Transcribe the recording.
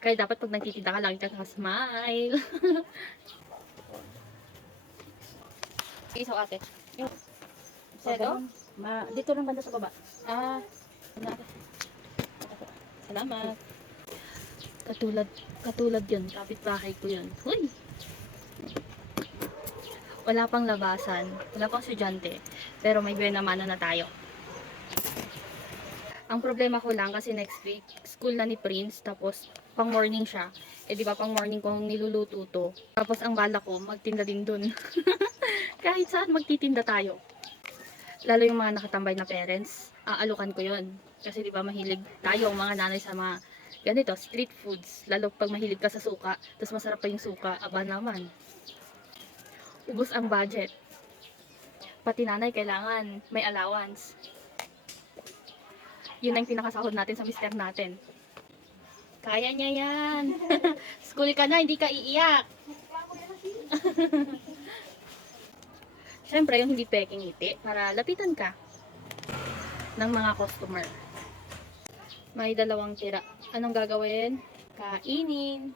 Kaya dapat pag nagtitinda ka, lagi kang smile. Isaw ate. Yung seto? Dito lang banda sa baba. Ah, salamat. Katulad yun. Kapitbahay ko yun. Huy! Wala pang labasan. Wala pang estudyante. Pero may benamano na tayo. Ang problema ko lang kasi next week, school na ni Prince, tapos pang morning siya. Eh di ba pang morning kong niluluto to. Tapos ang bala ko, magtinda din dun. Kahit saan magtitinda tayo. Lalo yung mga nakatambay na parents, aalukan ko yun. Kasi di ba mahilig tayo, mga nanay sa mga ganito, street foods. Lalo pag mahilig ka sa suka, tapos masarap pa yung suka, aba naman. Ubus ang budget. Pati nanay kailangan may allowance. Yun ang pinakasahod natin sa mister natin. Kaya niya yan. School ka na, hindi ka iiyak. Siyempre, yung hindi peking ngiti para lapitan ka ng mga customer. May 2 tira. Anong gagawin? Kainin.